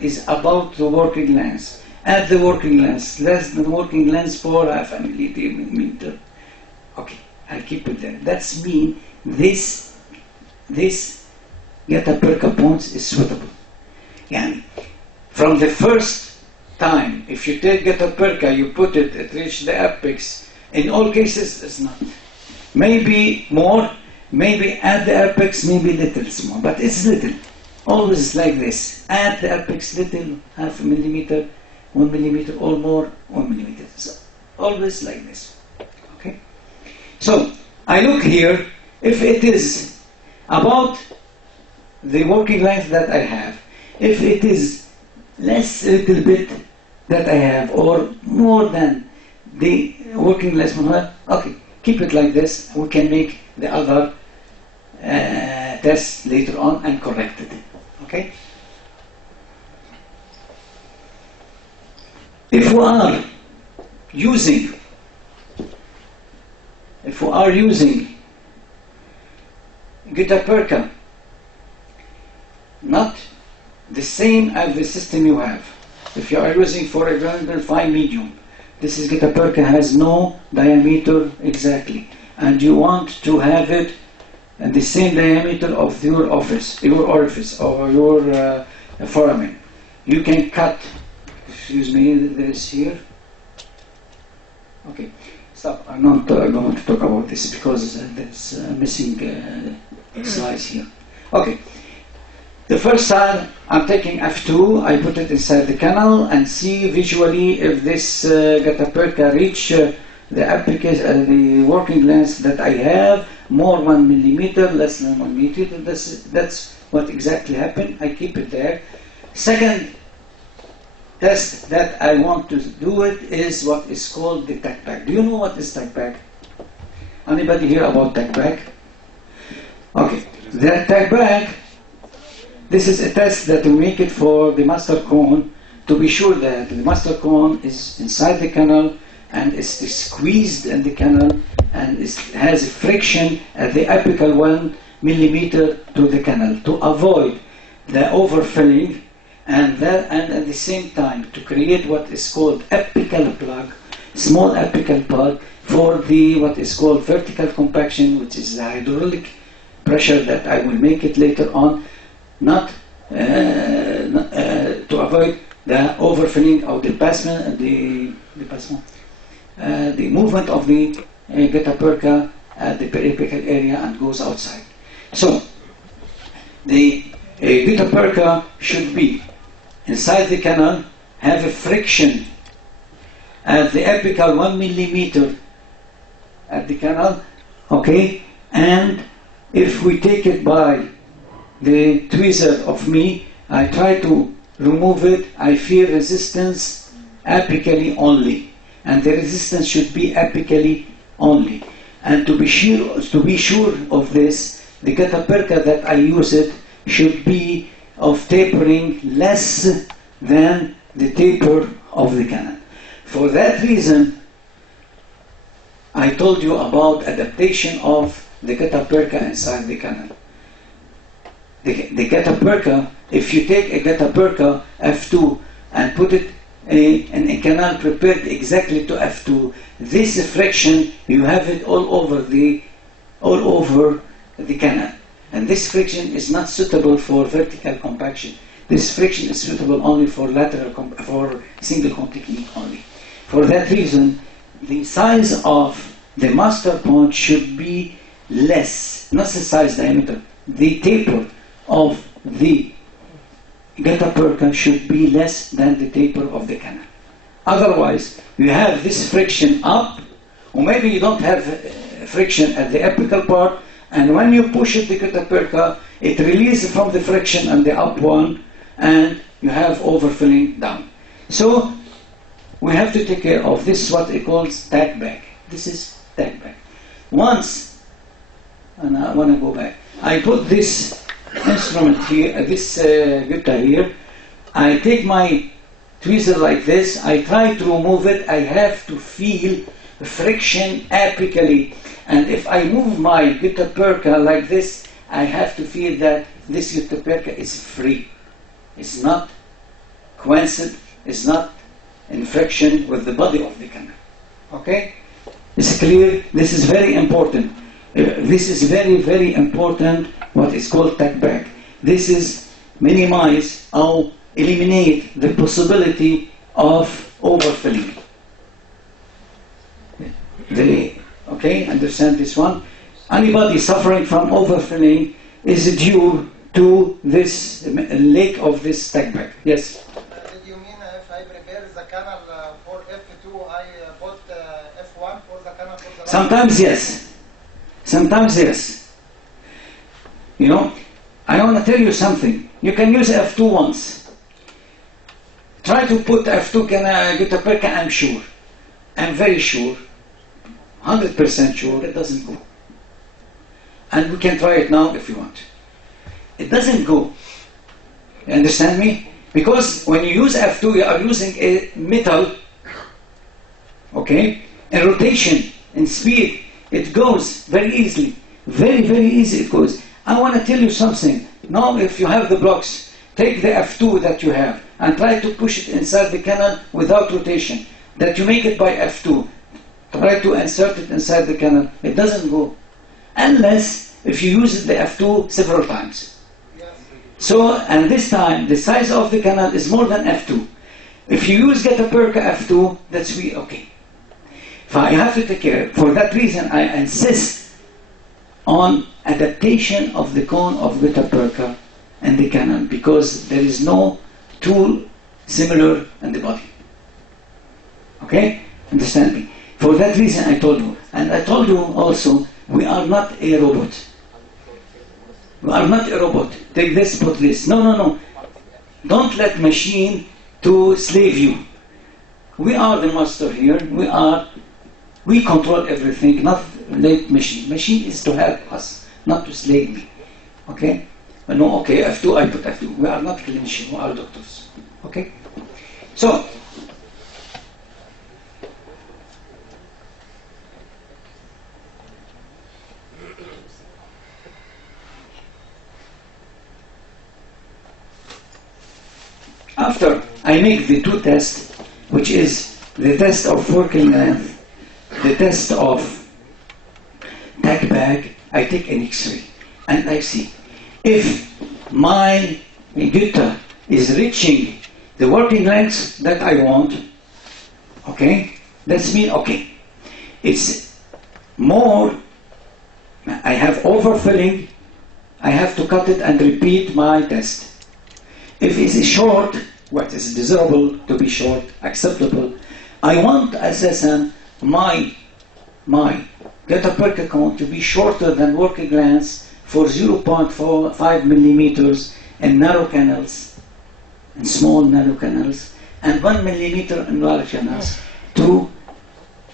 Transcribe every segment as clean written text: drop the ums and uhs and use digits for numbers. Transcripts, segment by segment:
is about the working length. At the working length, less than working length for half a millimeter. Okay, I'll keep it there. That's mean this gutta-percha points is suitable. Yani, from the first time, if you take gutta-percha, you put it, it reaches the apex. In all cases, it's not. Maybe more, maybe at the apex, maybe little small, but it's little. Always like this. At the apex, little, half a millimeter, 1 millimeter or more, 1 millimeter. So always like this. Okay. So I look here. If it is about the working length that I have, if it is less a little bit that I have, or more than the working length, okay, keep it like this. We can make the other test later on and correct it. Okay. If we are using gutta-percha, not the same as the system you have. If you are using, for example, fine medium, this is gutta-percha has no diameter exactly, and you want to have it at the same diameter of your orifice or your foramen. You can cut. Excuse me, this here. Okay, stop. I'm not going to talk about this because there's missing slides here. Okay, the first side, I'm taking F2, I put it inside the canal and see visually if this gutta-percha reach the application, the working length that I have, more 1 millimeter, less than 1 millimeter. That's what exactly happened. I keep it there. Second test that I want to do it is what is called the tack back. Do you know what is tack back? Anybody hear about tack back? Okay, the tack back, this is a test that we make it for the master cone to be sure that the master cone is inside the canal and is squeezed in the canal and has friction at the apical 1 millimeter to the canal to avoid the overfilling. And at the same time to create what is called apical plug, small apical plug for the what is called vertical compaction, which is the hydraulic pressure that I will make it later on, not to avoid the overfilling of the passment and the movement of the gutta-percha at the periapical area and goes outside. So the gutta-percha should be inside the canal, have a friction at the apical 1 millimeter at the canal, okay? And if we take it by the tweezer of me, I try to remove it, I feel resistance apically only. And the resistance should be apically only. And to be sure of this, the gutta-percha that I use it should be of tapering less than the taper of the canal. For that reason, I told you about adaptation of the gutta-percha inside the canal. The gutta-percha, if you take a gutta-percha F2 and put it in a canal prepared exactly to F2, this friction, you have it all over the canal. And this friction is not suitable for vertical compaction. This friction is suitable only for for single cone technique only. For that reason, the size of the master point should be less, not the size diameter. The taper of the gutta-percha should be less than the taper of the canal. Otherwise, you have this friction up, or maybe you don't have friction at the apical part, and when you push it, the gutta-percha, it releases from the friction and the up one, and you have overfilling down. So we have to take care of this, what it calls tack back. This is tack back. Once, and I want to go back, I put this instrument here, this gutta here, I take my tweezer like this, I try to remove it, I have to feel friction apically. And if I move my gutta-percha like this, I have to feel that this gutta-percha is free. It's not coincide, is not in friction with the body of the canal. Okay? It's clear? This is very important. This is very, very important, what is called tack back. This is minimize or eliminate the possibility of overfilling. Okay, understand this one? Anybody suffering from overfilling is due to this lack of this tack back. Yes? You mean if I prepare the canal for F2, I put F1 for the canal for the Sometimes yes. Sometimes yes. You know, I want to tell you something. You can use F2 once. Try to put F2 gutta-percha, I'm sure. I'm very sure. 100% sure it doesn't go. And we can try it now if you want. It doesn't go. You understand me? Because when you use F2, you are using a metal, okay, in rotation, in speed. It goes very easily. Very, very easy it goes. I want to tell you something. Now if you have the blocks, take the F2 that you have and try to push it inside the canal without rotation. That you make it by F2. Try to insert it inside the canal. It doesn't go. Unless if you use the F2 several times. So, and this time, the size of the canal is more than F2. If you use gutta-percha F2, that's really okay. So I have to take care. For that reason, I insist on adaptation of the cone of gutta-percha and the canal, because there is no tool similar in the body. Okay? Understand me? For that reason, I told you. And I told you also, we are not a robot. We are not a robot. Take this, put this. No, no, no. Don't let machine to slave you. We are the master here. We control everything, not let machine. Machine is to help us, not to slave me. Okay? No, okay, F2, I put F2. We are not clinicians, we are doctors. Okay? So, after I make the two tests, which is the test of working length, the test of tack back, I take an X-ray and I see if my gutta is reaching the working length that I want. Okay, that's mean okay. It's more. I have overfilling. I have to cut it and repeat my test. If it is short, what is desirable to be short, acceptable, I want to assess my gutta-percha cone to be shorter than working length for 0.5 millimeters in narrow canals, in small narrow canals, and 1 millimeter in large canals. To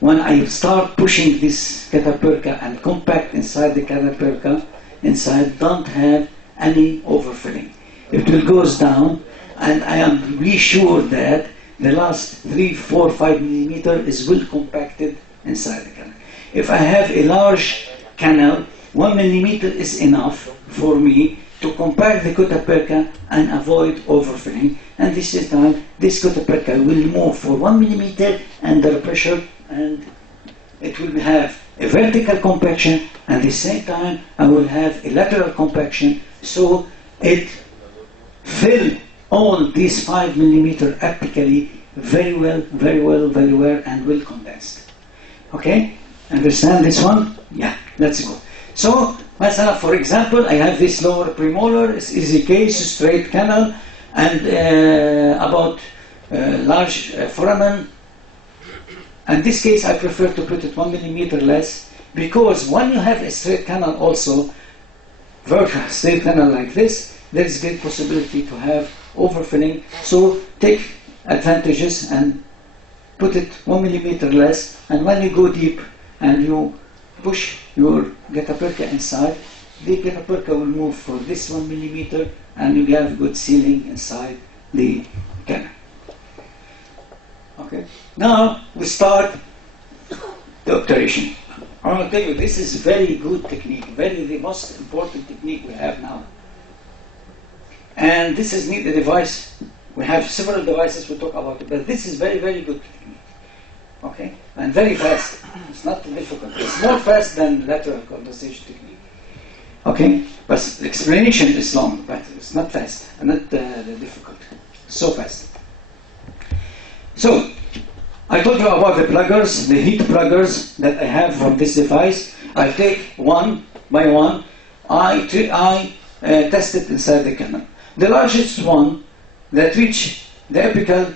when I start pushing this gutta-percha and compact inside the gutta-percha, inside don't have any overfilling. It will goes down, and I am really sure that the last 3, 4, 5 millimeter is well compacted inside the canal. If I have a large canal, 1 millimeter is enough for me to compact the gutta-percha and avoid overfilling. And this is time, this gutta-percha will move for 1 millimeter under pressure, and it will have a vertical compaction, and at the same time I will have a lateral compaction, so it fill all these 5 millimeter apically very well, very well, very well, and well condensed. Okay? Understand this one? Yeah, let's go. So, for example, I have this lower premolar, it's easy case, straight canal, and about large foramen. In this case, I prefer to put it 1 millimeter less, because when you have a straight canal also, vertical straight canal like this, there is great possibility to have overfilling. So take advantages and put it 1 millimeter less, and when you go deep and you push your gutta-percha inside, the gutta-percha will move for this 1 millimeter, and you have good sealing inside the canal. Okay. Now we start the operation. I want to tell you, this is very good technique, the most important technique we have now. And this is need a device We have several devices we talk about it, but this is very, very good technique. Okay? And very fast. It's not difficult. It's more fast than lateral condensation technique. Okay? But the explanation is long, but it's not fast and not difficult. So fast. So, I told you about the pluggers, the heat pluggers that I have from this device. I take one by one. I test it inside the canal. The largest one that reach the apical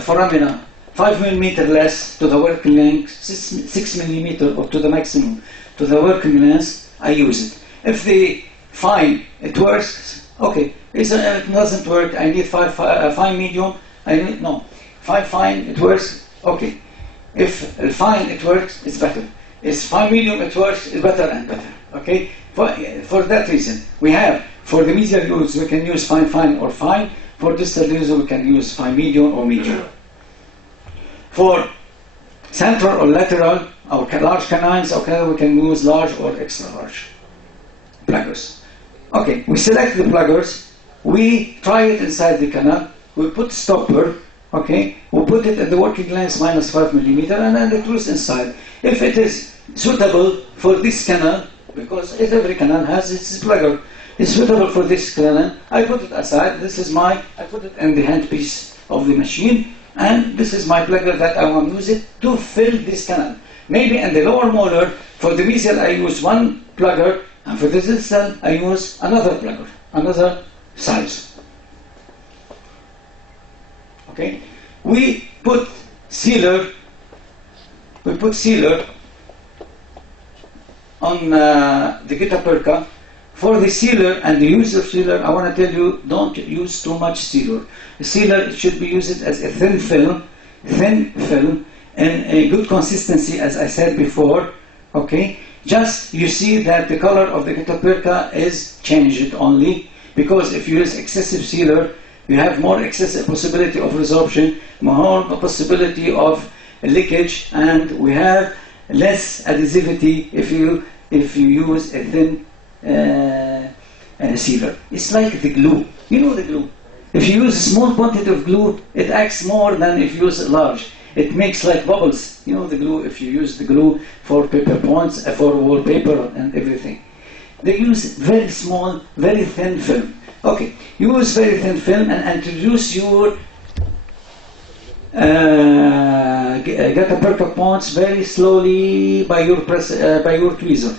foramina 5 millimeter less to the working length, 6 millimeter or to the maximum to the working length, I use it. If they find it works, okay. If it doesn't work, I need 5 medium. I need no 5 fine. It works, okay. If fine it works, it's better. If 5 medium it works, it's better and better. Okay. For that reason, we have for the medial use we can use fine or fine. For distal use we can use fine medium or medium. For central or lateral or large canines, okay, we can use large or extra large pluggers. Okay, we select the pluggers, we try it inside the canal, we put stopper, okay, we put it at the working length minus 5 millimeter and then the twist inside. If it is suitable for this canal, because every canal has its plugger, it's suitable for this canal, I put it aside. This is I put it in the handpiece of the machine, and this is my plugger that I want to use it to fill this canal. Maybe in the lower molar, for the mesial I use one plugger, and for the distal I use another plugger, another size. Okay, we put sealer on the gutta-percha. For the sealer and the use of sealer, I want to tell you, don't use too much sealer. The sealer should be used as a thin film, and a good consistency, as I said before. Okay, just you see that the color of the gutta-percha is changed only, because if you use excessive sealer, you have more excessive possibility of resorption, more possibility of leakage, and we have less adhesivity if you use a thin sealer. It's like the glue. You know the glue. If you use a small quantity of glue, it acts more than if you use a large. It makes like bubbles. You know the glue. If you use the glue for paper points, for wallpaper and everything, they use very small, very thin film. Okay, use very thin film and introduce your gutta-percha points very slowly by your tweezer.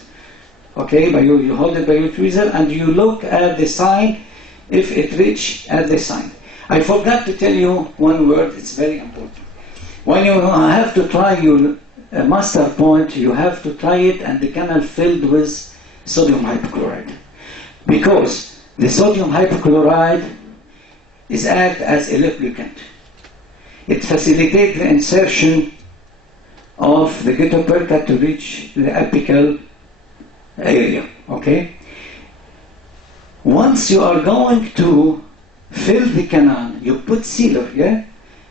Okay, you hold it by your tweezer and you look at the sign if it reach at the sign. I forgot to tell you one word, it's very important. When you have to try your master point, you have to try it and the canal filled with sodium hypochlorite. Because the sodium hypochlorite is act as a lubricant. It facilitates the insertion of the gutta-percha to reach the apical area. Okay? Once you are going to fill the canal, you put sealer, yeah?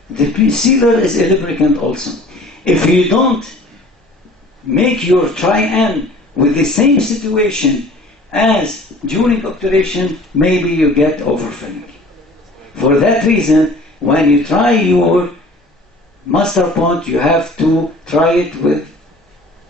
The sealer is a lubricant also. If you don't make your tri-N with the same situation as during obturation, maybe you get overfilling. For that reason, when you try your master point, you have to try it with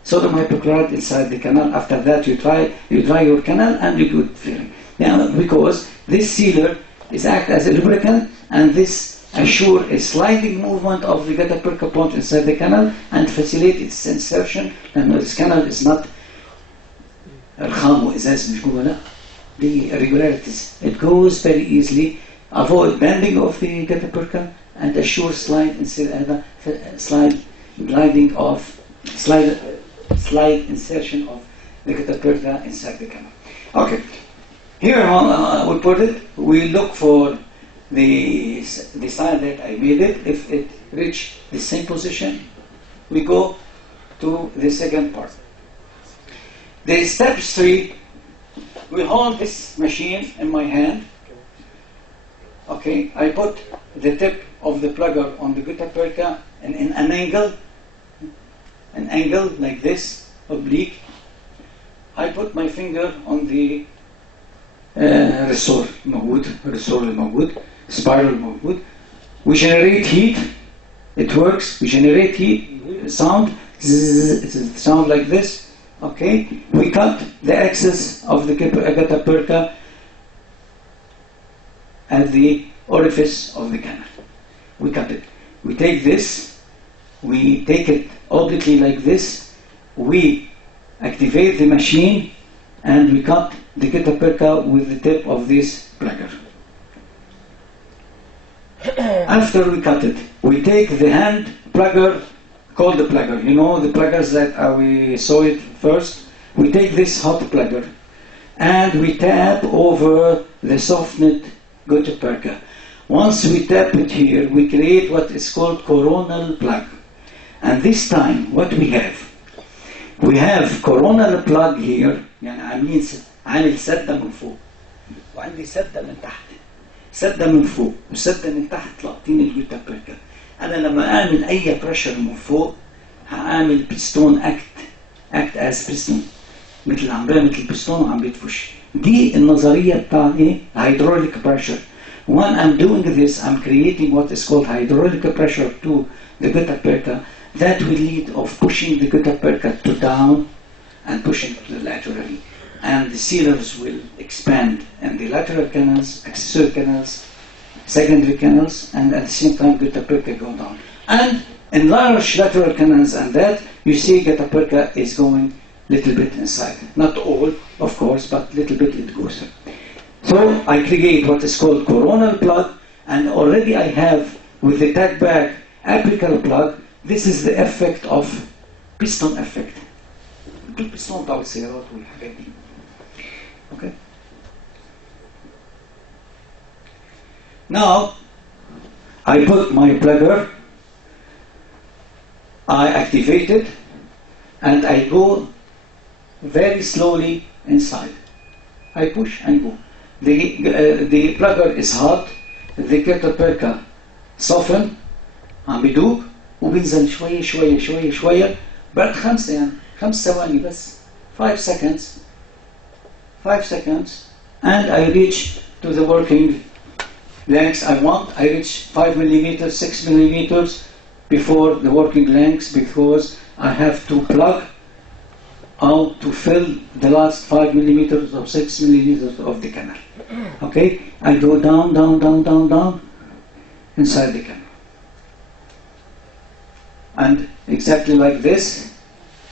sodium hypochlorite inside the canal. After that, you try your canal and you get filling. Now, because this sealer is act as a lubricant, and this assure a sliding movement of the gutta-percha point inside the canal and facilitate its insertion. And this canal is not the irregularities. It goes very easily. Avoid bending of the gutta-percha and assure slide insertion of the gutta-percha inside the canal. Okay, here we put it. We look for the sign that I made it. If it reach the same position, we go to the second part. The step 3, we hold this machine in my hand. Okay, I put the tip of the plugger on the gutta-percha in an angle like this, oblique. I put my finger on the ressort الموجود spiral موجود. We generate heat. It works. We generate heat. Sound. Sound like this. Okay. We cut the axis of the gutta-percha at the orifice of the canal. We cut it. We take this. We take it obliquely like this. We activate the machine and we cut the gutta-percha with the tip of this plugger. After we cut it, we take the hand plugger, called the plugger. You know the pluggers that we saw it first? We take this hot plugger and we tap over the softened gutta-percha. Once we tap it here, we create what is called coronal plug. And this time, what we have coronal plug here, يعني عامل سدة من فوق وعندي سدة من تحت. سدة من فوق وسدة من تحت لاقطين الجوتا-percha. أنا لما أعمل أي بريشر من فوق هعمل بيستون act as piston. مثل عم بعمل البيستون وعم بيدفش. دي النظرية بتاع hydraulic pressure. When I'm doing this, I'm creating what is called hydraulic pressure to the gutta-percha. That will lead of pushing the gutta-percha to down and pushing it laterally. And the sealers will expand in the lateral canals, accessory canals, secondary canals, and at the same time gutta-percha go down. And in large lateral canals and that, you see gutta-percha is going little bit inside. Not all, of course, but little bit it goes. So I create what is called coronal plug, and already I have with the tag back apical plug. This is the effect of piston effect. البستون بتاع السيارات والحاجات دي. Okay. Now I put my plugger, I activate it, and I go very slowly inside. I push and go. The plugger is hot, the gutta-percha soften, عم بدوب وبينزل شوية شوية شوية شوية بعد 5 ثواني بس 5 seconds and I reach to the working lengths I want. I reach 5 millimeters, 6 millimeters before the working lengths because I have to plug out to fill the last 5 millimeters or 6 millimeters of the canal. Okay, I go down, down, down, down, down inside the canal. And exactly like this,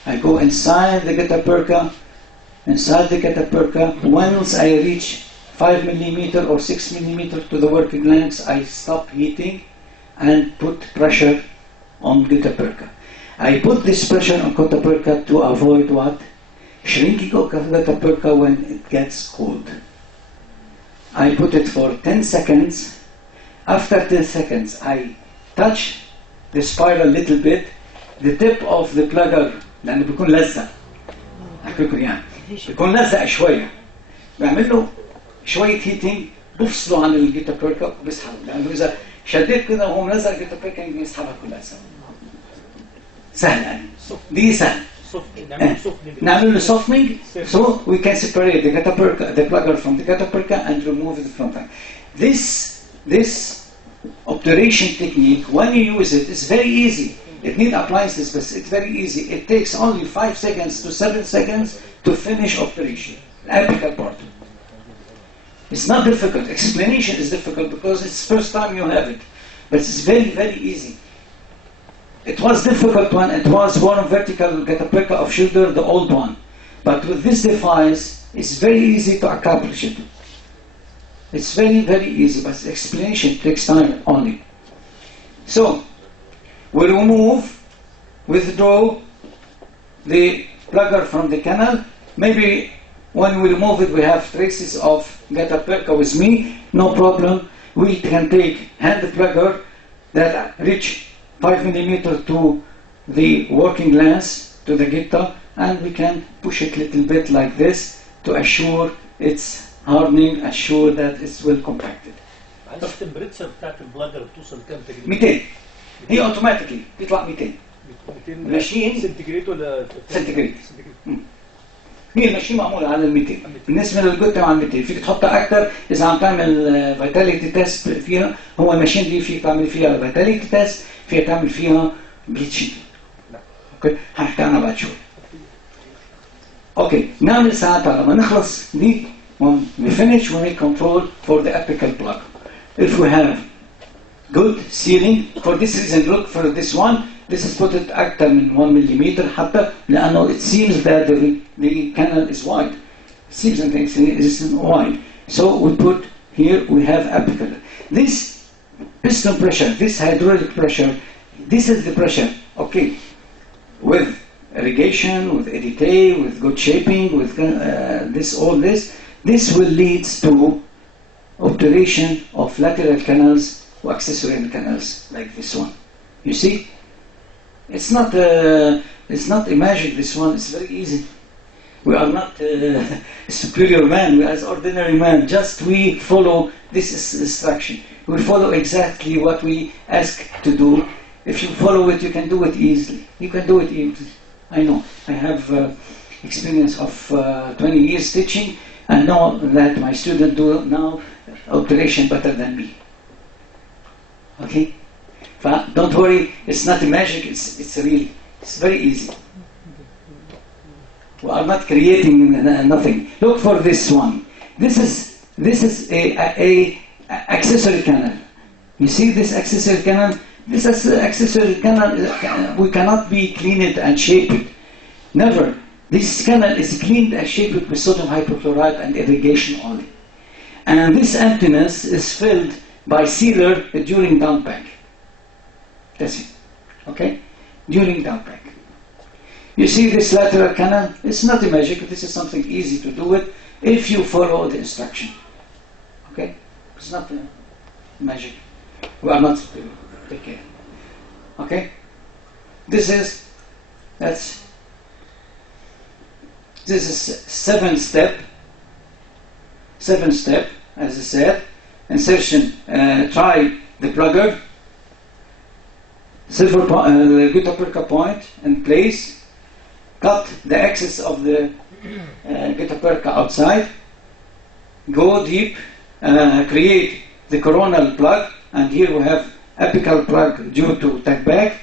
I go inside the gutta-percha. Inside the gutta-percha, once I reach 5 millimeter or 6 millimeter to the working lengths, I stop heating and put pressure on gutta-percha. I put this pressure on gutta-percha to avoid what? Shrinking of gutta-percha when it gets cold. I put it for 10 seconds. After 10 seconds, I touch the spiral a little bit. The tip of the plugger, لأنه بيكون لزق. أحكيكم يعني. بيكون لزق شوية. بعمل له شوية هيتنج بفصله عن الجوتا-percha وبسحبه. لأنه إذا شديت كده وهو ملزق الجوتا-percha يمكن يسحبها كلها سوا. سهل يعني. دي سهل. نعمل له softening, so we can separate the gutta-percha, the plugger from the gutta-percha and remove it from that. This obturation technique, when you use it, is very easy. It needs appliances, but it's very easy. It takes only 5 seconds to 7 seconds to finish obturation, the apical part. It's not difficult. Explanation is difficult because it's the first time you have it. But it's very, very easy. It was difficult when it was one vertical gutta-percha of Schilder, the old one. But with this device, it's very easy to accomplish it. It's very, very easy, but the explanation takes time only. So, we withdraw the plugger from the canal. Maybe when we remove it, we have traces of gutta-percha with me. No problem. We can take hand plugger that reach 5 millimeters to the working length, to the gutta, and we can push it a little bit like this to assure its hardening, assure that it's well compacted. معلش التمبريتشر بتاعت البلاجر بتوصل كام تقريبا؟ 200. هي اوتوماتيكلي بيطلع 200. 200 سنتيجريد ولا سنتيجريد. هي الماشين معموله على ال 200. بالنسبه للجوتا على ال 200 فيك تحطها اكثر اذا عم تعمل فيتاليتي تيست فيها. هو الماشين دي فيك تعمل فيها فيتاليتي تيست، فيها تعمل فيها بليتشنج. اوكي هنحكي عنها بعد شوي. اوكي نعمل ساعتها لما نخلص دي when we finish we make control for the apical plug. If we have good sealing, for this reason look for this one. This is put it أكثر من 1 ملم حتى لأنه it seems that the canal is wide. It seems that it is wide. So we put here we have apical. This piston pressure, this hydraulic pressure, this is the pressure. Okay, with irrigation, with EDT, with good shaping, with this will lead to obturation of lateral canals or accessory canals like this one. You see, it's not a magic. This one is very easy. We are not superior man. We as ordinary man. Just we follow this instruction. We follow exactly what we ask to do. If you follow it, you can do it easily. You can do it easily. I know. I have experience of 20 years teaching. I know that my students do now obturation better than me. Okay? Don't worry, it's not a magic, it's very easy. We are not creating nothing. Look for this one. This is a accessory canal. You see this accessory canal? This accessory canal, we cannot be clean it and shape it. Never. This canal is cleaned and shaped with sodium hypochlorite and irrigation only. And this emptiness is filled by sealer during downpack. That's it. Okay? During downpack. You see this lateral canal? It's not a magic. This is something easy to do it if you follow the instruction. Okay? It's not a magic. We are not superior. Take care. Okay? This is 7 step. 7 step, as I said. Insertion, try the plugger. Silver gutta perca point in place. Cut the axis of the gutta perca outside. Go deep. Create the coronal plug. And here we have apical plug due to tack back.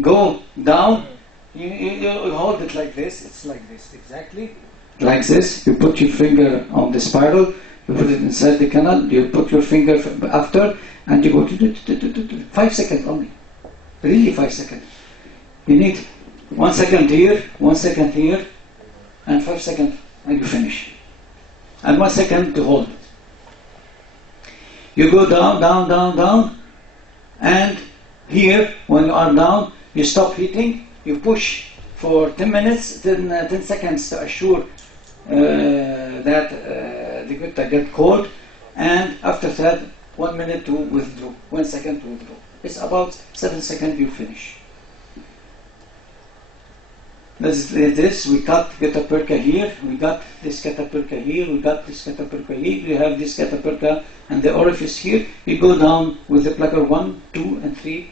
Go down. You hold it like this. It's like this, exactly. Like this. You put your finger on the spiral. You put it inside the canal. You put your finger after. And you go to 5 seconds only. Really 5 seconds. You need 1 second here, 1 second here, and 5 seconds, and you finish. And 1 second to hold it. You go down, down, down, down, and here, when you are down, you stop heating, you push for 10 minutes, 10 seconds to assure that the gutta get cold, and after that, 1 minute to withdraw, 1 second to withdraw. It's about 7 seconds, you finish. This, we cut gutta perca here, we got this gutta perca here, we got this gutta perca here, we have this gutta perca and the orifice here. We go down with the plugger 1, 2, and 3.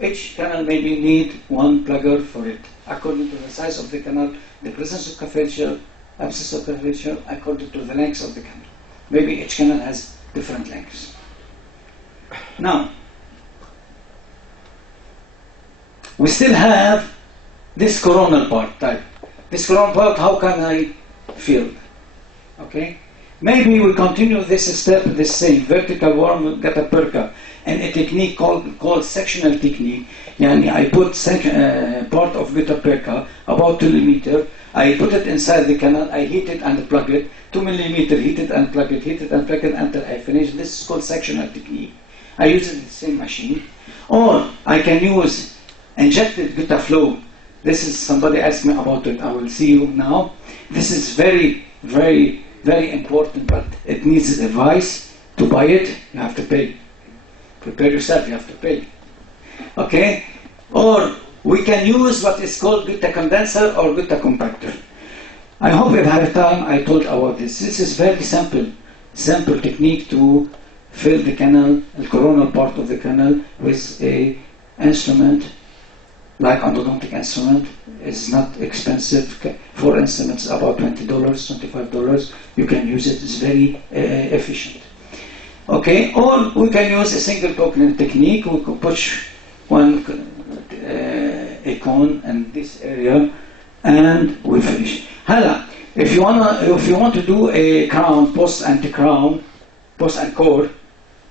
Each canal maybe need 1 plugger for it, according to the size of the canal, the presence of curvature, absence of curvature, according to the length of the canal. Maybe each canal has different lengths. Now, we still have this coronal part type. This coronal part, how can I fill? Okay? Maybe we continue this step the same, vertical worm gutta perca, and a technique called sectional technique. Yani I put part of gutta perca, about 2 millimeter, I put it inside the canal, I heat it and plug it, 2 millimeter, heat it and plug it, heat it and plug it until I finish. This is called sectional technique. I use it in the same machine. Or I can use injected gutta flow. This is, somebody asked me about it, I will see you now. This is very, very, very important, but it needs a device. To buy it, you have to pay. Prepare yourself, you have to pay. Okay? Or we can use what is called gutta condenser or gutta compactor. I hope if I have time I told about this. This is very simple technique to fill the canal, the coronal part of the canal with a instrument like endodontic instrument, is not expensive. For instruments about $20, $25. You can use it. It's very efficient. Okay, or we can use a single cochlear technique. We can push one a cone in this area, and we finish. Hala, if you want to do a crown, post and crown, post and core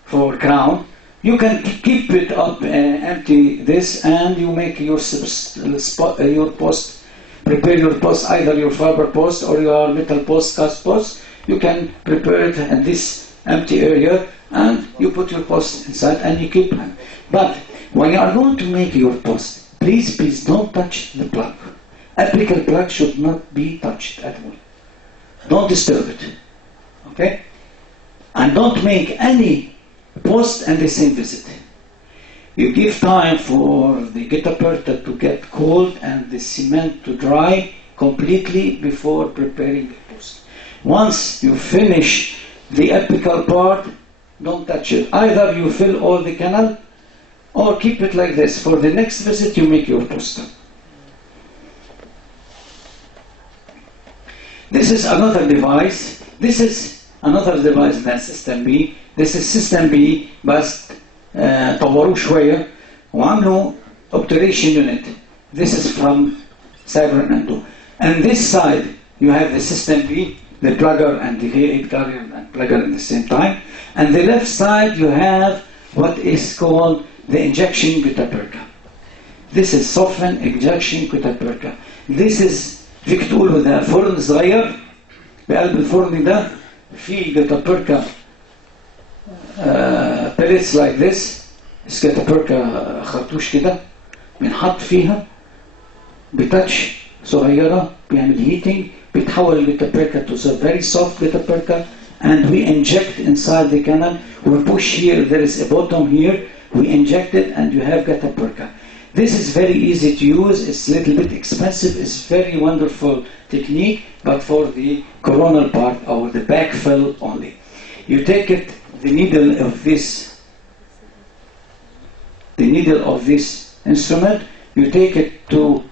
for crown, you can keep it up empty this, and you make your your post, prepare your post, either your fiber post or your metal post, cast post. You can prepare it in this empty area, and you put your post inside, and you keep it. But when you are going to make your post, please don't touch the plug. Apical plug should not be touched at all. Don't disturb it. Okay? And don't make any post and the same visit. You give time for the gutta-percha to get cold and the cement to dry completely before preparing the post. Once you finish the apical part, don't touch it. Either you fill all the canal or keep it like this. For the next visit, you make your post. This is another device. This is another device than System B. This is System B, بس طوروه شوية وعملوا obturation unit. This is from Cyber and Endo. And this side, you have the System B, the plugger and the head carrier and plugger at the same time. And the left side, you have what is called the injection gutta-percha. This is soften injection gutta-percha. This is فيك تقول ده فرن صغير بقلب الفرن ده في gutta-percha pellets like this. gutta-percha خرطوش كده بنحط فيها بتاتش صغيرة بيعمل heating بيتحول gutta-percha to a very soft gutta-percha, and we inject inside the canal. We push here, there is a bottom here, we inject it, and you have gutta-percha. This is very easy to use. It's a little bit expensive. It's very wonderful technique, but for the coronal part or the backfill only. You take it, the needle of this instrument, you take it to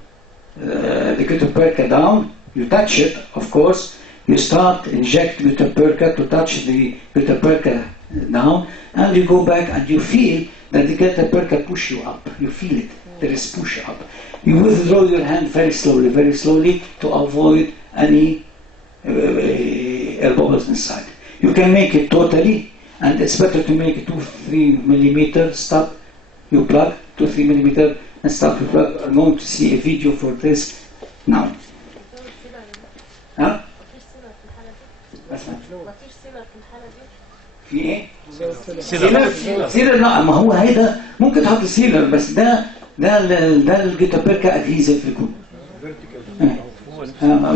the gutta-percha down, you touch it, of course, you start inject gutta-percha to touch the gutta-percha down, and you go back and you feel that the gutta-percha push you up. You feel it. There is push up. You withdraw your hand very slowly to avoid any air bubbles inside. You can make it totally, and it's better to make it 2-3 millimeter. Stop your plug, 2-3 millimeter, and stop your plug. I'm going to see a video for this now. ها؟ في ايه؟ سيلر لا، ما هو هيدا ممكن تحط سيلر، بس ده الجيتا-percha adhesive يكون.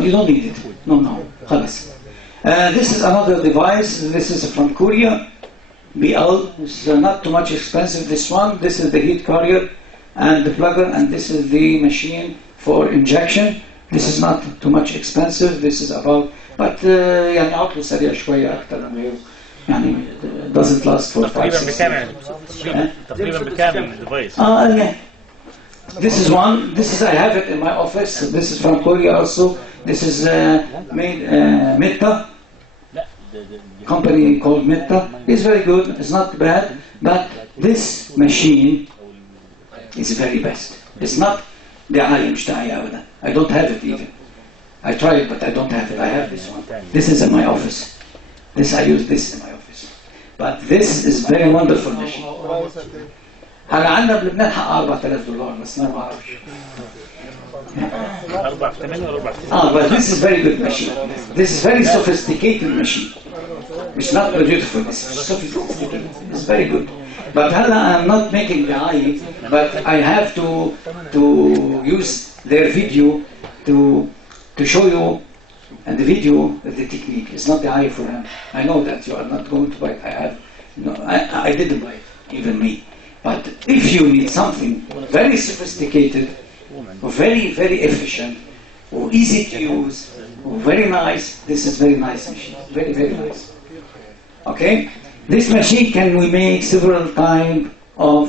You don't need it. No. خلاص. This is another device. This is from Korea. BL. It's not too much expensive. This one. This is the heat carrier and the plugger, and this is the machine for injection. This is not too much expensive. This is about, but يعني عطله سريع شوية أكتر من غيره. يعني doesn't last for 5 6 تقريبا بكامل الديفايس. Yeah. This is one. This is, I have it in my office. This is from Korea also. This is made Meta. Company called Meta. It's very good. It's not bad. But this machine is very best. It's not دعاية مش دعاية أبدا. I don't have it even. I tried, but I don't have it. I have this one. This is in my office. I use this in my office. But this is very wonderful machine. هلا عندنا بلبنان حق $4,000 بس ما بعرفش. But this is very good machine. This is very sophisticated machine. It's not beautiful. It's sophisticated. It's very good. But هلا I'm not making the eye, but I have to use their video to show you, and the video the technique. It's not the eye for him. I know that you are not going to buy it. I didn't buy it, even me. But if you need something very sophisticated, very, very efficient, or easy to use, or very nice, this is very nice machine. Very, very nice. Okay? This machine can we make several types of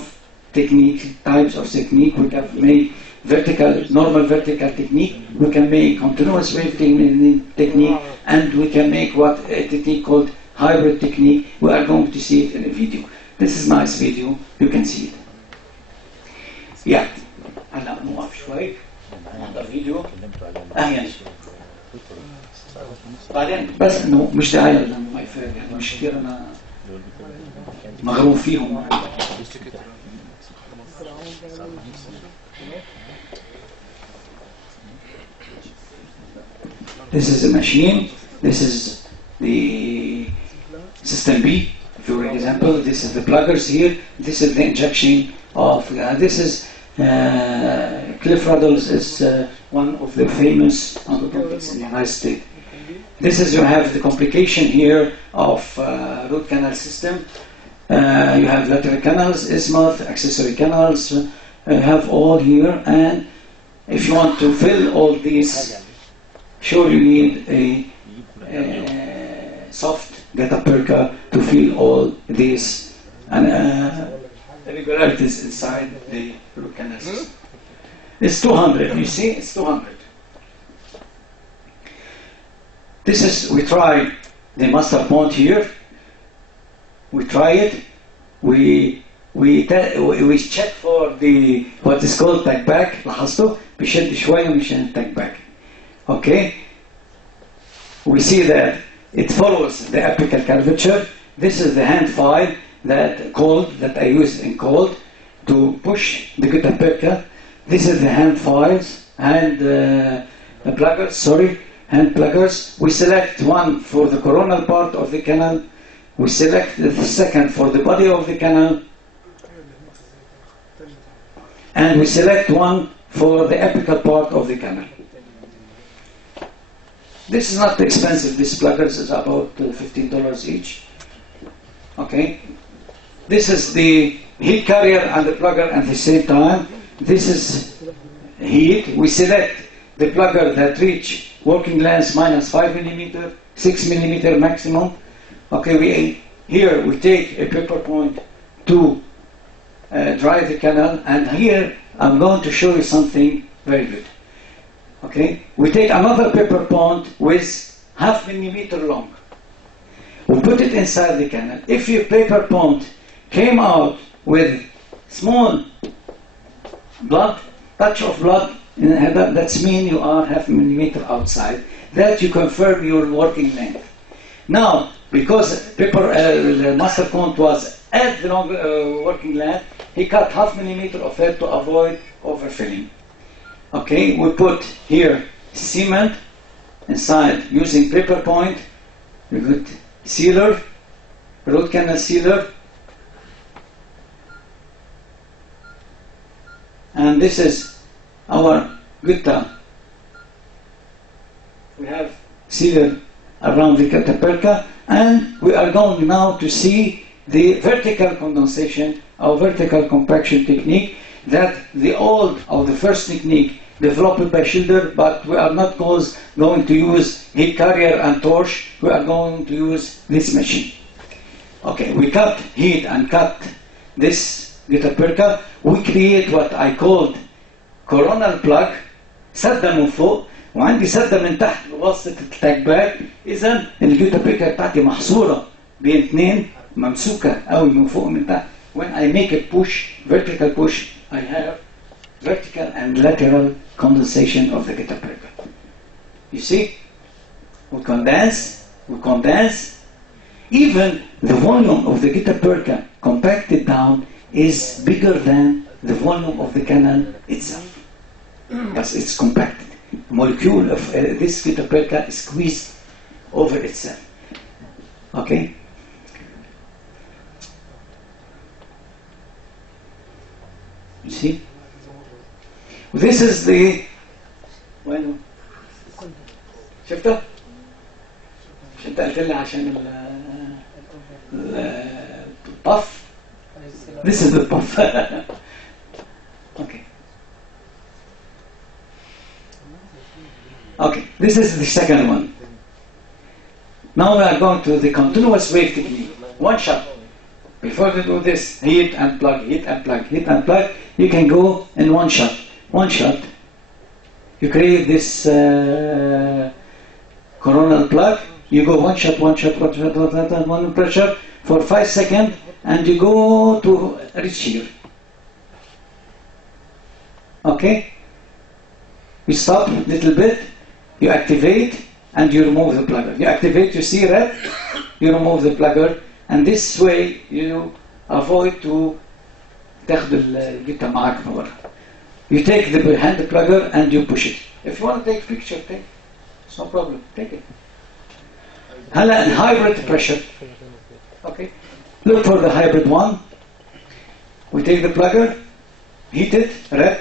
technique. We have made normal vertical technique, we can make continuous wave technique, and we can make what a technique called hybrid technique. We are going to see it in a video. This is nice video, you can see it. Yeah. هلا نوقف شوي نحضر فيديو اهين بعدين بس انه مش داعي لانه ما يفرق يعني مش كثير انا مغروم فيهم. This is a machine. This is the system B. For example, this is the pluggers here. This is the injection of. This is Cliff Ruddles is one of the famous orthopedics in the United States. This is you have the complication here of root canal system. You have lateral canals, isthmus, accessory canals. You have all here, and if you want to fill all these, sure you need a soft getaperca to fill all these irregularities inside the root canal system. It's 200, you see, it's 200. This is, we try the master point here. We try it. We check for the what is called tag back. لاحظتوا بيشد شوية مشان tag back. Okay. We see that it follows the apical curvature. This is the hand file that I use in cold to push the getaperca. This is the hand files, hand pluggers. We select one for the coronal part of the canal. We select the second for the body of the canal. And we select one for the apical part of the canal. This is not expensive. This pluggers is about $15 each. Okay. This is the heat carrier and the plugger at the same time. This is heat. We select the plugger that reach working length minus 5 millimeter, 6 millimeter maximum. Okay, here we take a paper point to dry the canal, and here I'm going to show you something very good. Okay, we take another paper point with half millimeter long. We put it inside the canal. If your paper point came out with small blood, touch of blood, that's mean you are half millimeter outside. That you confirm your working length. Now, because the master point was at the long working length, he cut half millimeter of it to avoid overfilling. Okay, we put here cement inside using paper point. We put sealer, root canal sealer, and this is our gutta. We have sealer around the getaperca, and we are going now to see the vertical condensation or vertical compaction technique that the old or the first technique developed by Schilder, but we are not going to use heat carrier and torch. We are going to use this machine. Okay, we cut heat and cut this getaperca. We create what I called coronal plug, سدة من فوق وعندي سدة من تحت بواسطة التاج باك. إذا الجيتابيكا بتاعتي محصورة بين اثنين ممسوكة قوي من فوق ومن تحت. When I make a push, vertical push, I have vertical and lateral condensation of the getaperca. You see, we condense. Even the volume of the getaperca compacted down is bigger than the volume of the canal itself. Because it's compacted. The molecule of this getaperca is squeezed over itself. Okay? You see? This is the... وين شفته؟ مش انت قلت لي عشان الطف. This is the puff. Okay. Okay, this is the second one. Now we are going to the continuous wave technique. One shot. Before you do this, heat and plug, heat and plug, heat and plug, you can go in one shot. one shot. You create this coronal plug. You go one shot, one pressure for 5 seconds, and you go to reach here. Okay? You stop a little bit, you activate, and you remove the plugger. You activate, you see red, you remove the plugger, and this way you avoid to تاخد الجيتار معاك من ورا. You take the hand plugger and you push it. If you want to take picture, take. It's no problem. Take it. هلا hybrid pressure. Okay. Look for the hybrid one. We take the plugger, heat it, red.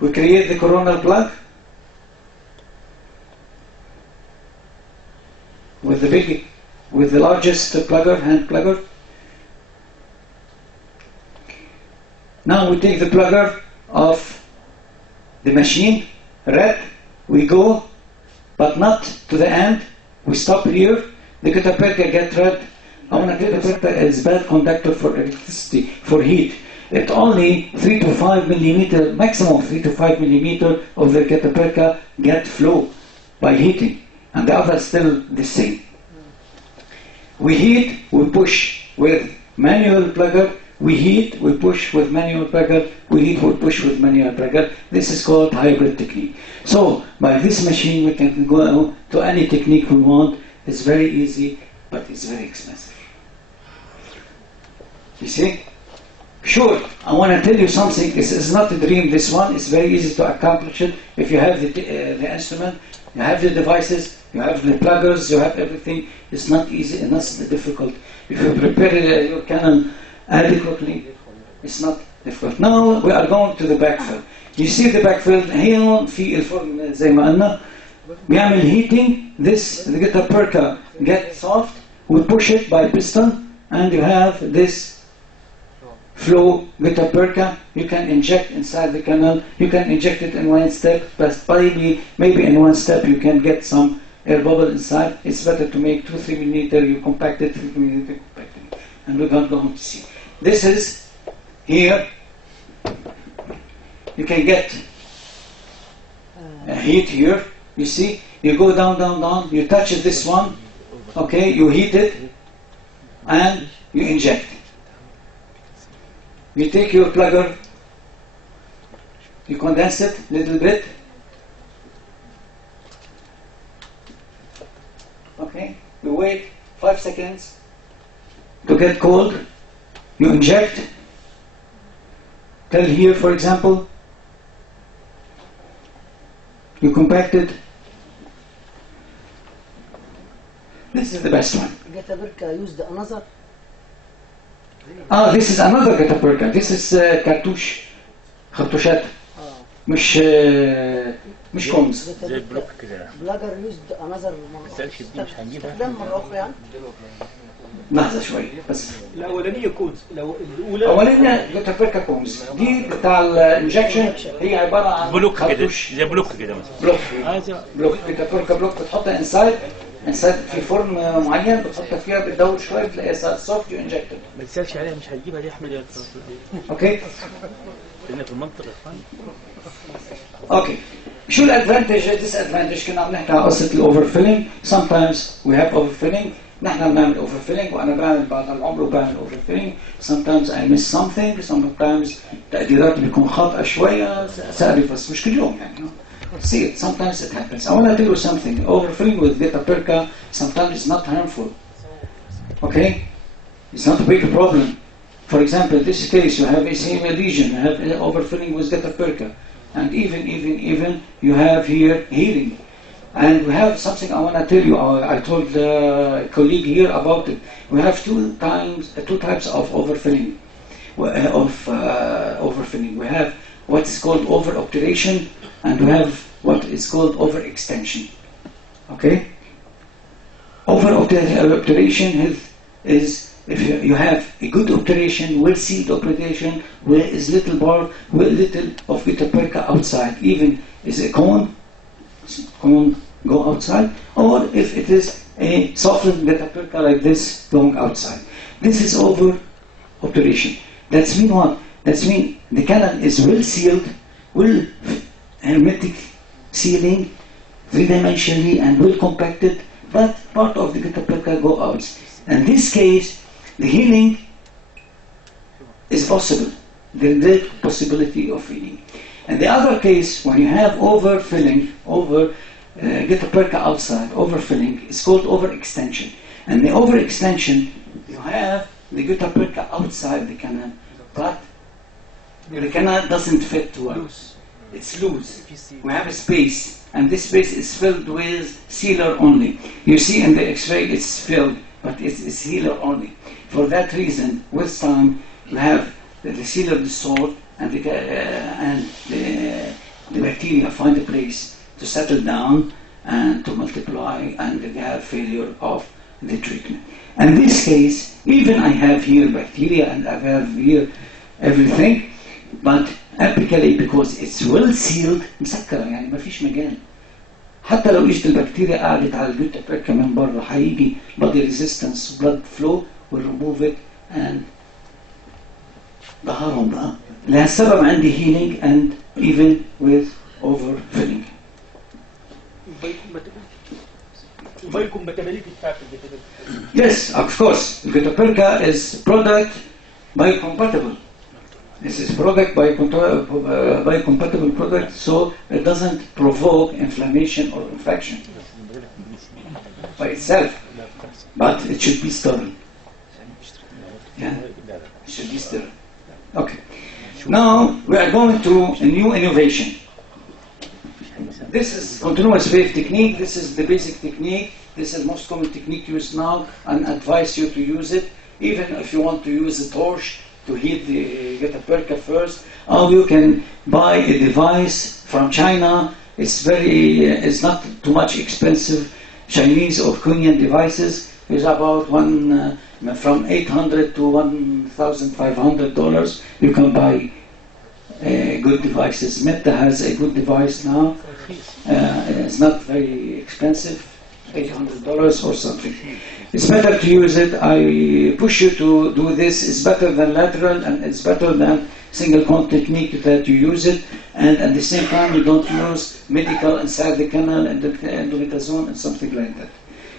We create the coronal plug with the largest plugger, hand plugger. Now we take the plugger of the machine, red, we go, but not to the end, we stop here, the cataperca get red. I want to cataperca is bad conductor for electricity, for heat. It only 3 to 5 millimeter, maximum 3 to 5 millimeter of the cataperca get flow by heating, and the other still the same. We heat, we push with manual plugger, we heat, we push with manual plugger, we heat, we push with manual plugger. This is called hybrid technique. So, by this machine we can go to any technique we want. It's very easy, but it's very expensive. You see? Sure, I want to tell you something. This is not a dream, this one. It's very easy to accomplish it. If you have the instrument, you have the devices, you have the pluggers, you have everything. It's not easy and not difficult. If you prepare your Canon adequately, it's not difficult. Now we are going to the backfill. You see the backfill هنا في الفرن زي ما قلنا بيعمل heating. This the cataperca get soft. We push it by piston, and you have this flow cataperca. You can inject inside the canal. You can inject it in one step, but maybe in one step you can get some air bubble inside. It's better to make 2-3 millimeter. You compact it, 3 millimeter compact it, and we're going to go home to see. This is here. You can get heat here. You see, you go down, down, down. You touch this one. Okay, you heat it, and you inject. You take your plugger. You condense it a little bit. Okay, you wait 5 seconds to get cold. You inject. Tell here, for example, you compact it. This is the best one. Cataperca used another. This is another cataperca. This is cartouche. خرطوشات. مش كومز. زي البلوك كده. بلاجر used another. السلش دي مش هنجيبها. استخدام مرة أخرى يعني. لحظة شوي بس. الأولانية كوز. الأولى. أولانية كاتابركا كومز. دي بتاع الانجكشن هي عبارة عن بلوك كده. خرطوش. زي بلوك كده مثلا. بلوك كاتابركا بلوك بتحطها انسايد في فرن معين بتحطها فيها بتدور شوية بتلاقيها سوفت يو انجكتد. ما تسالش عليها مش هتجيبها دي احمد. اوكي. لأن في المنطقة. اوكي. شو الادفانتج disadvantage؟ كنا عم نحكي على قصة الاوفر فيلينج. Sometimes we have overfilling. نحن بنعمل overfilling وأنا بعمل بعد العمر وبعمل overfilling. Sometimes I miss something. Sometimes تقديراتي بيكون خاطئة شوية. سأعرف بس مش كل يوم يعني. See it. Sometimes it happens. I want to tell you something. Overfilling with cataperca sometimes is not harmful. Okay? It's not a big problem. For example, in this case, you have a same lesion. You have overfilling with cataperca. And even you have here healing. And we have something I want to tell you. I told a colleague here about it. We have two types of overfilling. Overfilling. We have what is called over-obturation, and we have what is called over-extension. Okay? Over-obturation is if you have a good obturation, well-sealed obturation, where is little bar, little of cataperca outside, even is a cone go outside, or if it is a softened cataperca like this going outside. This is over-obturation. That's mean what? That's mean the canal is well-sealed, will hermetic sealing, 3-dimensionally and well compacted, but part of the gutta-percha go out. In this case, the healing is possible. There is a possibility of healing. In the other case, when you have overfilling, gutta-percha outside, overfilling, it's called overextension. And the overextension, you have the gutta-percha outside the canal, but the canal doesn't fit well. It's loose. We have a space, and this space is filled with sealer only. You see in the X-ray it's filled, but it's sealer only. For that reason, with time, you have the sealer dissolved, and the bacteria find a place to settle down and to multiply, and they have failure of the treatment. In this case, even I have here bacteria and I have here everything, but apically because it's well sealed مسكرة يعني ما فيش مجال. حتى لو اجت البكتيريا قعدت على الجوتا-percha من بره هيجي body resistance blood flow will remove it and ظهرهم بقى. لهالسبب عندي healing and even with overfilling. Yes, of course. Gutta-percha is product biocompatible. This is product biocompatible product, so it doesn't provoke inflammation or infection by itself. But it should be sterile. Yeah, it should be sterile. Okay. Now we are going to a new innovation. This is continuous wave technique. This is the basic technique. This is the most common technique used now, and advise you to use it. Even if you want to use a torch to heat the gutta-percha first, or you can buy a device from China. It's not too much expensive. Chinese or Korean devices is about from $800 to $1,500. You can buy good devices. Meta has a good device now. It's not very expensive, $800 or something. It's better to use it. I push you to do this. It's better than lateral, and it's better than single cone technique that you use it. And at the same time, you don't use medical inside the canal and endometazone and something like that.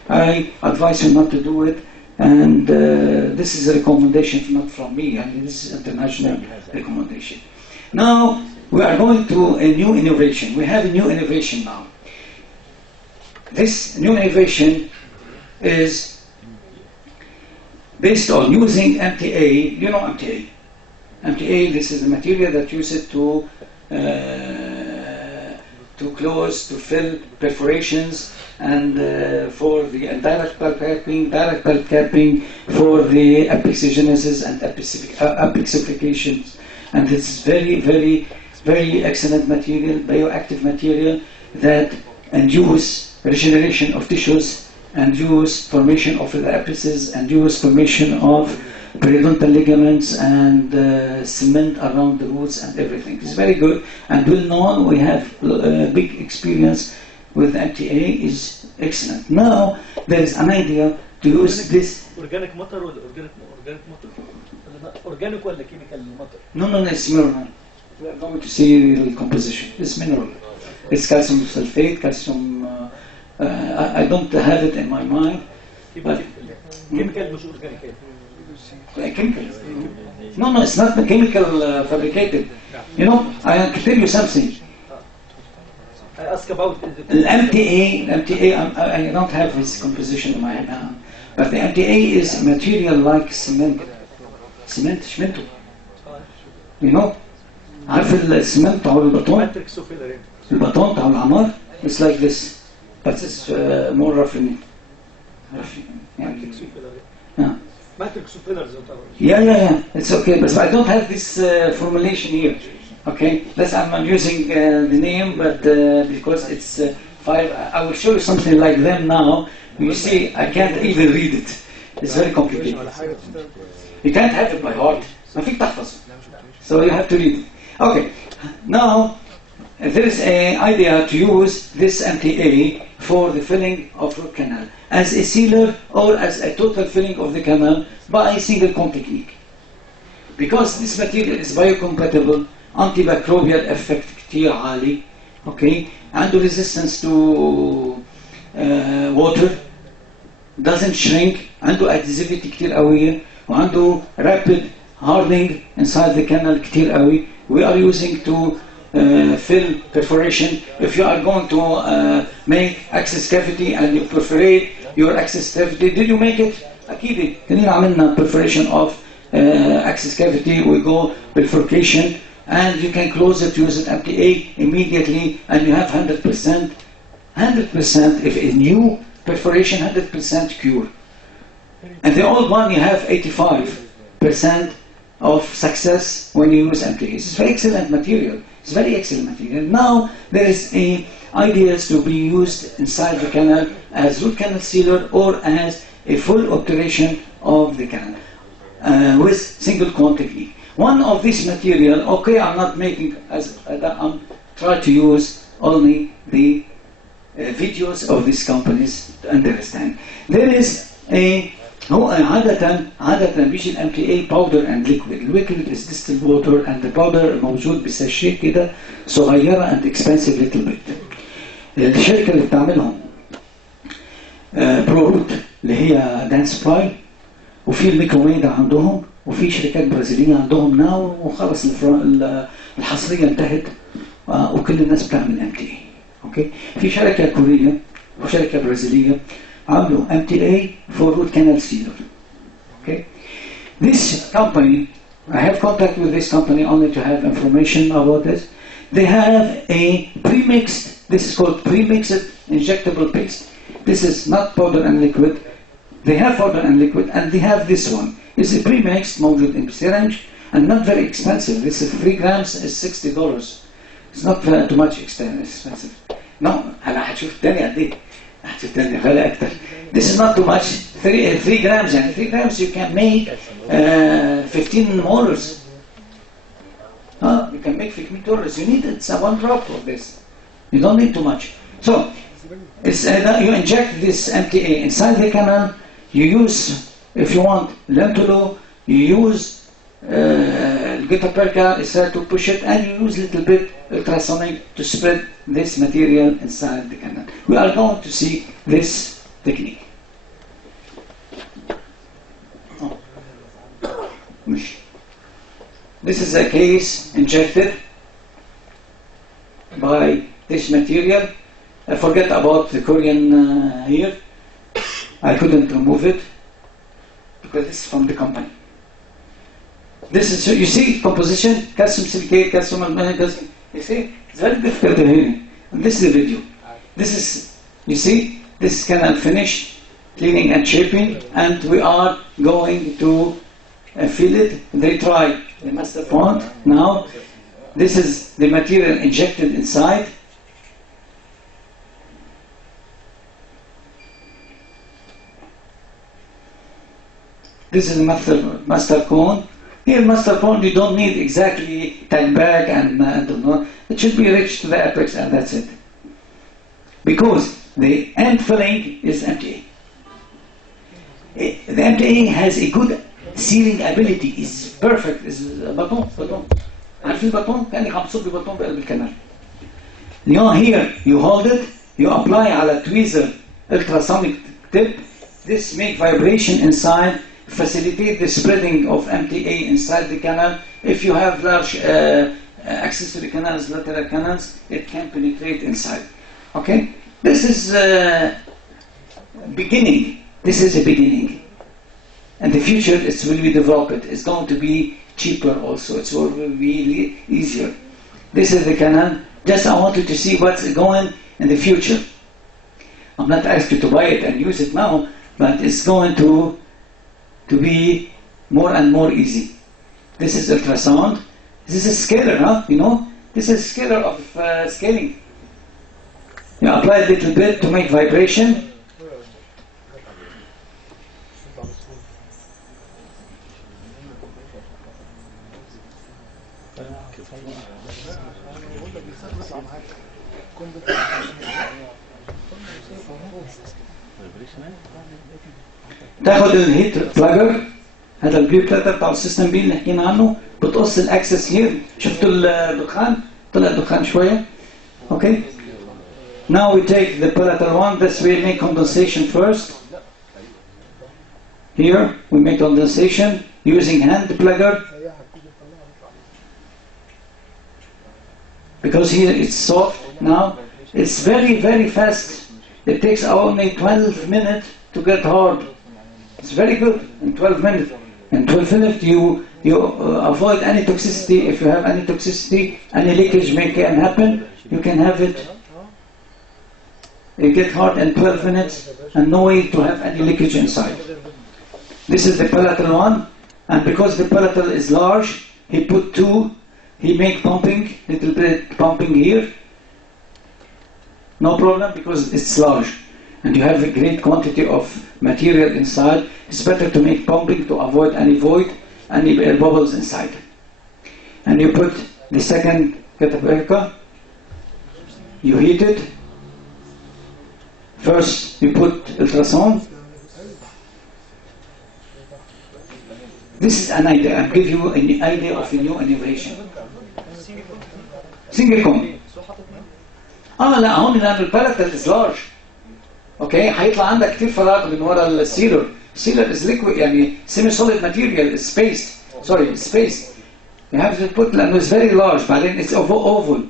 I advise you not to do it. And this is a recommendation not from me. I mean, this is international recommendation. Now, we are going to a new innovation. We have a new innovation now. This new innovation is based on using MTA. You know MTA. MTA, this is the material that uses to close, to fill perforations, and for the direct pulp capping, direct pulp capping, for the apexigenesis and apexifications. And it's very, very, very excellent material, bioactive material that induce regeneration of tissues, induce formation of the apices, induce formation of periodontal ligaments and cement around the roots and everything. It's very good and well known. We have big experience with MTA. Is excellent. Now there is an idea to use this. Organic matter or organic matter? Organic or chemical matter? No, it's mineral. We are going to see the composition. It's mineral. It's calcium sulfate, calcium. I don't have it in my mind. But chemical مش organic. Chemical. No, it's not the chemical fabricated. You know, I can tell you something. I ask about The MTA, I don't have its composition in my hand, but the MTA is material like cement. Cement, شمنته. You know, عارف السمنت بتاع البطون؟ matrix of filler. البطون بتاع العمار. It's like this, but it's more raffinate. Matrix of filler. Yeah. Matrix of fillers. Yeah. It's okay, but I don't have this formulation here. Okay, I'm using the name, but because it's 5, I will show you something like them now. You see, I can't even read it. It's very complicated. You can't have it by heart. ما فيك تحفظه. So you have to read it. Okay, now there is an idea to use this MTA for the filling of root canal as a sealer or as a total filling of the canal by a single cone technique. Because this material is biocompatible, antibacterial effect كتير عالي. اوكي عنده resistance to water, doesn't shrink, عنده adhesivity كتير قوية، وعنده rapid hardening inside the canal كتير قوي. We are using to fill perforation. If you are going to make access cavity and you perforate your access cavity, did you make it? أكيد كنا عملنا perforation of access cavity. We go bifurcation and you can close it, use it MTA immediately, and you have 100%. If a new perforation, 100% cure. And the old one you have 85% of success when you use MTA. It's very excellent material. It's very excellent material. Now there is ideas to be used inside the canal as root canal sealer or as a full obturation of the canal with single cone technique. One of this material, okay, I'm not making as I'm trying to use only the videos of these companies to understand. There is هو عادة بيجي ال MTA powder and liquid. Liquid is distilled water and the powder موجود بساشيه كده صغيرة and expensive little bit. الشركة اللي بتعملهم بروت اللي هي دانس براي، وفي الميكروميدا عندهم، وفي شركات برازيلية عندهم ناو، وخلص الحصرية انتهت وكل الناس بتعمل MTA. اوكي في شركة كورية وشركة برازيلية عملوا MTA for root canal sealer. Okay, this company, I have contact with this company only to have information about this. They have a pre-mixed, this is called pre-mixed injectable paste. This is not powder and liquid. They have powder and liquid, and they have this one. It's a pre-mixed, موجود in syringe, and not very expensive. This is 3 grams is $60. It's not too much expensive. No, هلا هتشوف الثاني قد ايه؟ هتشوف الثاني غالي أكتر. This is not too much. 3 grams, يعني 3 grams you can make 15 molars. You can make 15 molars. You need it's one drop of this. You don't need too much. So it's, you inject this MTA inside the canal. You use, if you want lentulo, you use guttaperca to push it, and you use a little bit ultrasonic to spread this material inside the canal. We are going to see this technique. This is a case injected by this material. I forget about the Korean here. I couldn't remove it because this is from the company. This is, you see, composition, calcium silicate, calcium aluminate, you see, it's very difficult to hear. And this is the video. This is, you see, this is canal finished, cleaning and shaping, and we are going to fill it. They try the master font. Now, this is the material injected inside. This is the master cone. Here, master cone, you don't need exactly tank bag and it should be reached to the apex, and that's it. Because the end filling is MTA. The MTA has a good sealing ability. It's perfect. It's بطون. عارفين البطون؟ كأنك عم تصب بطون بقلب الكنال. Here, you hold it, you apply على tweezer ultrasonic tip. This make vibration inside, facilitate the spreading of MTA inside the canal. If you have large access to the canals, lateral canals, it can penetrate inside. Okay? This is beginning. This is a beginning. And the future it will be developed. It's going to be cheaper also. It will be easier. This is the canal. Just I wanted to see what's going in the future. I'm not asking you to buy it and use it now, but it's going to be more and more easy. This is ultrasound. This is scalar, huh? You know? This is scalar of scaling. You apply a little bit to make vibration. تاخد الهيت بلاجر، هذا البيو بلاتر بتاع السيستم بي اللي حكينا عنه، بتقص الاكسس هير. شفتوا الدخان؟ طلع دخان شوية. Okay. Now we take the palatal one. This we make condensation first. Here we make condensation using hand plugger. Because here it's soft now. It's very, very fast. It takes only 12 minutes to get hard. It's very good in 12 minutes. In 12 minutes you avoid any toxicity. If you have any toxicity, any leakage can happen, you can have it. You get hard in 12 minutes and no way to have any leakage inside. This is the palatal one, and because the palatal is large, he put two. He make pumping, little bit pumping here. No problem because it's large. And you have a great quantity of material inside. It's better to make pumping to avoid any void, any air bubbles inside. And you put the second cataperca. You heat it. First you put ultrasound. This is an idea. I'll give you an idea of a new innovation. Single cone. لا هون لأن البالاتال is large. Okay, هيطلع عندك كتير فراغ من ورا السيلر. Sealer is liquid يعني semi-solid material is spaced. Sorry, it's spaced. You have to put لأنه it's very large. بعدين it's oval.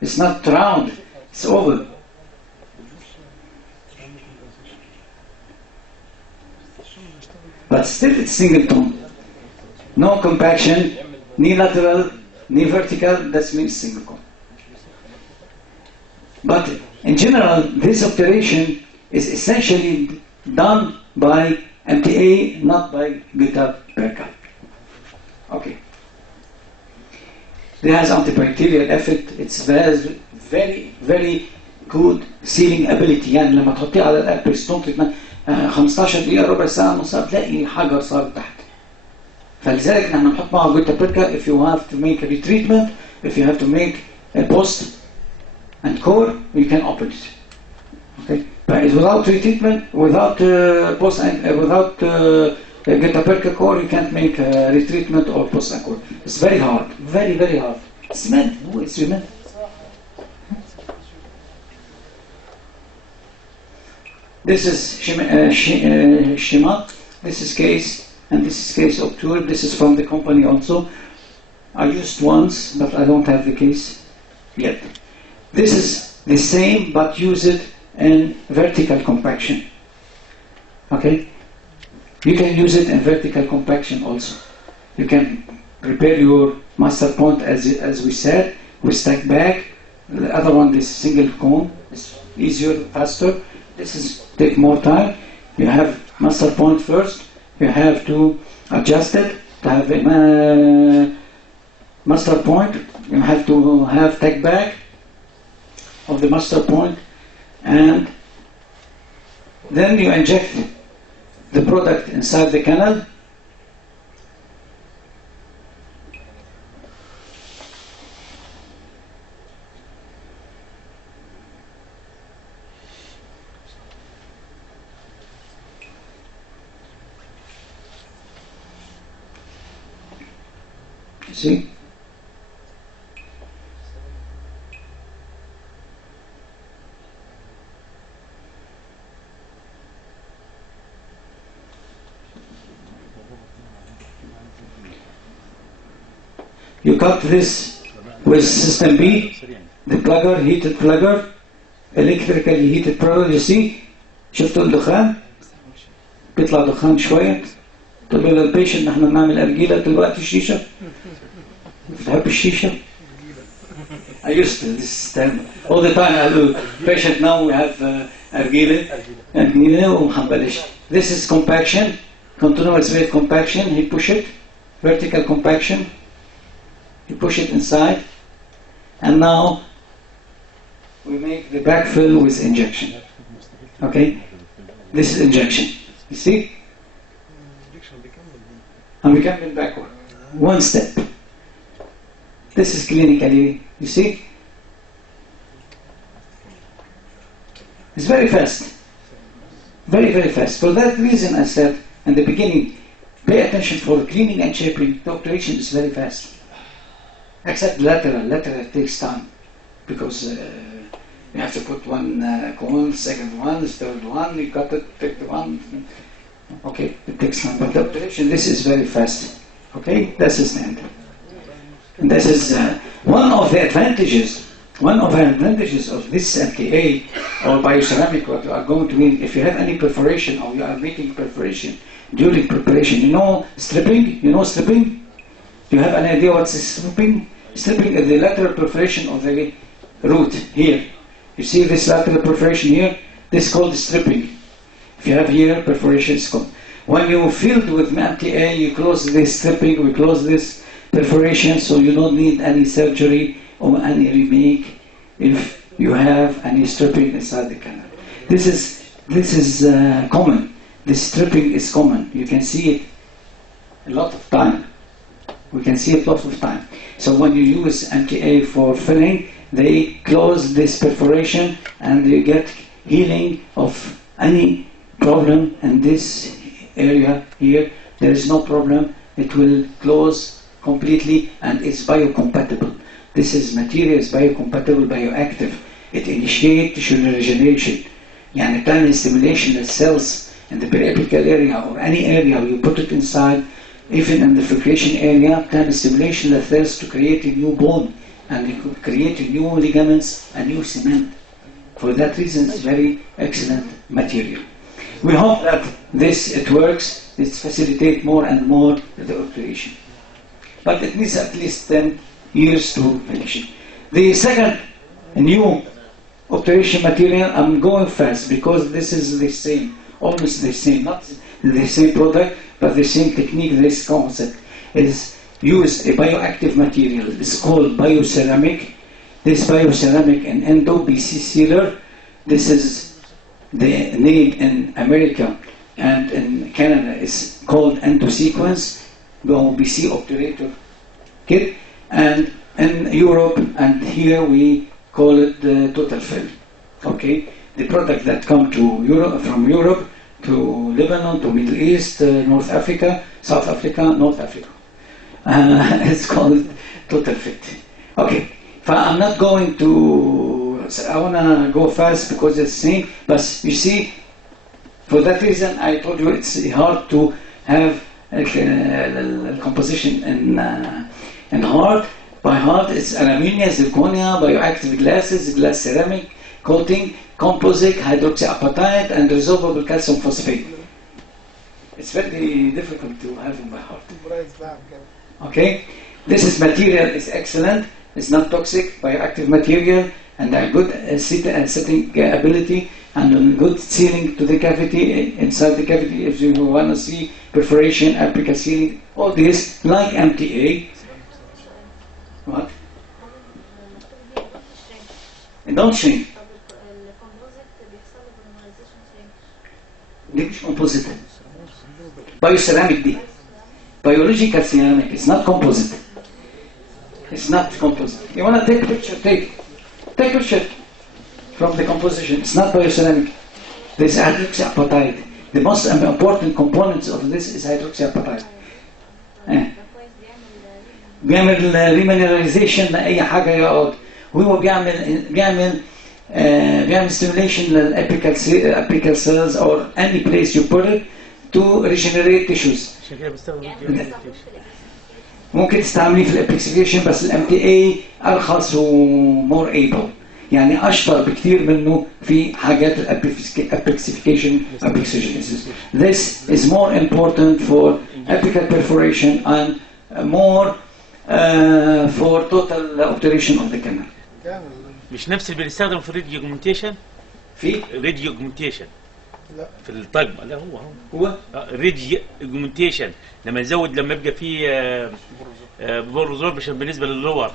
It's not round. It's oval. But still it's single tone. No compaction, ni lateral, ni vertical, that means single cone. But in general, this operation is essentially done by MTA, not by gutta-perca. Okay. It has antibacterial effect. It's very, very good sealing ability. يعني لما تحطيه على الأبرستون 15 دقيقة ربع ساعة نص ساعة تلاقي حجر صار تحت. فلذلك نحن نحط معه gutta-perca if you have to make a retreatment, if you have to make a post and core, you can open it. Okay, but without retreatment, without post and without gutta-perca core, you can't make retreatment or post and core. It's very hard, very, very hard. Cement, no, it's cement. This is Shimat. This is case. And this is case of tour. This is from the company also. I used once, but I don't have the case yet. This is the same, but use it in vertical compaction. Okay? You can use it in vertical compaction also. You can prepare your master point as we said, with stack back. The other one, this single cone, is easier, faster. This is take more time. You have master point first. You have to adjust it to have a master point. You have to have take back of the master point, and then you inject the product inside the canal. See? You cut this with system B, the plugger, heated plugger, electrically heated plugger. You see? شفتوا الدخان؟ بيطلع دخان شوية. تقول له للبيشنت نحن بنعمل أرجيلة دلوقتي الشيشة. بتحب الشيشة؟ I used to this time all the time. I do patient now we have أرجيلة ومحبلش. This is compaction, continuous rate compaction. He push it, vertical compaction. You push it inside, and now we make the backfill with injection. Okay, this is injection. You see? And we come in backward. One step. This is clinically, you see? It's very fast. Very, very fast. For that reason, I said in the beginning, pay attention for cleaning and shaping. The operation is very fast. Except lateral takes time because you have to put one cone, second one, third one, you cut it, take the one. Okay, it takes time. But the operation, this is very fast. Okay, this is the end. And this is one of the advantages. One of the advantages of this MTA or bioceramic, what you are going to mean, if you have any perforation or you are making perforation during preparation, you know stripping? You know stripping? Do you have an idea what's stripping? Stripping is the lateral perforation of the root here. You see this lateral perforation here? This is called stripping. If you have here perforation, it's called. When you filled with MTA, you close this stripping, we close this perforation, so you don't need any surgery or any remake if you have any stripping inside the canal. This is common. This stripping is common. You can see it a lot of time. We can see it lots of time. So when you use MTA for filling, they close this perforation and you get healing of any problem in this area here. There is no problem. It will close completely and it's biocompatible. This is material is biocompatible, bioactive. It initiates tissue regeneration. يعني تعمل stimulation of cells in the periapical area or any area you put it inside. Even in the fixation area, تعمل stimulation of cells to create a new bone and you could create new ligaments, a new cement. For that reason, it's very excellent material. We hope that it works. It facilitates more and more the operation. But it needs at least 10 years to finish it. The second new operation material, I'm going fast because this is the same, almost the same, not the same product, but the same technique, this concept is use a bioactive material. It's called bioceramic. This bioceramic in endo, BC sealer. This is the name in America and in Canada is called endo sequence, BC obturator kit, and in Europe and here we call it the total fill. Okay, the product that come to Europe from Europe to Lebanon to Middle East, North Africa, South Africa, North Africa. It's called total fit. Okay, but I'm not going to. I wanna go fast because it's the same. But you see, for that reason, I told you it's hard to have a composition in hard. By hard, it's aluminium, zirconia, bioactive glasses, glass ceramic, coating, composite, hydroxyapatite, and resorbable calcium phosphate. It's very difficult to have in by heart. Okay, this is material is excellent. It's not toxic, bioactive material, and a good setting ability and a good sealing to the cavity inside the cavity. If you want to see perforation, apical sealing, all this like MTA. What? And don't shrink. دي مش composite. Bioceramic دي. Biological ceramic. It's not composite. It's not composite. You want to take a picture? Take a picture from the composition. It's not bioceramic. This is hydroxyapatite. The most important components of this is hydroxyapatite. بيعمل remineralization لأي حاجة يقعد. وهو بيعمل stimulation للapical cells or any place you put it to regenerate tissues. ممكن تستعمليه في الابيكسيفيشن بس الMTA أرخص ومور able. يعني أشطر بكثير منه في حاجات الابيكسيفيكيشن apixogenesis. This is more important for apical perforation and more for total obturation of the canal. مش نفس اللي بنستخدمه في الريديو اوجمنتيشن؟ في ريديو اوجمنتيشن في الطقم. لا هو ريديو اوجمنتيشن لما نزود لما يبقى فيه بروزوربشن بالنسبه لللور.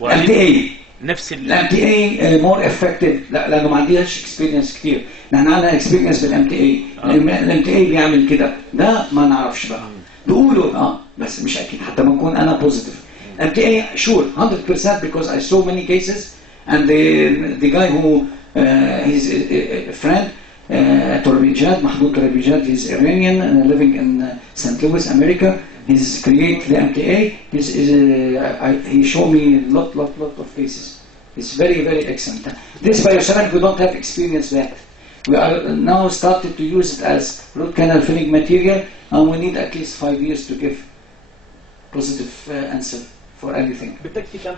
MTA نفس MTA more effective. لا لانه ما عنديش اكسبيرينس كتير. نحن عندنا اكسبيرينس بالMTA. الMTA بيعمل كده. ده ما نعرفش بقى. بيقولوا بس مش اكيد حتى ما اكون انا بوزيتيف. MTA sure 100% because I saw many cases and the guy who he's a friend Torabijad, Mahmoud Torabijad, he's Iranian living in St. Louis, America. He's create the MTA. He showed me lot of cases. It's very excellent. This bioceramic we don't have experience that. We are now started to use it as root canal filling material, and we need at least 5 years to give positive answer for anything. بتكفي كم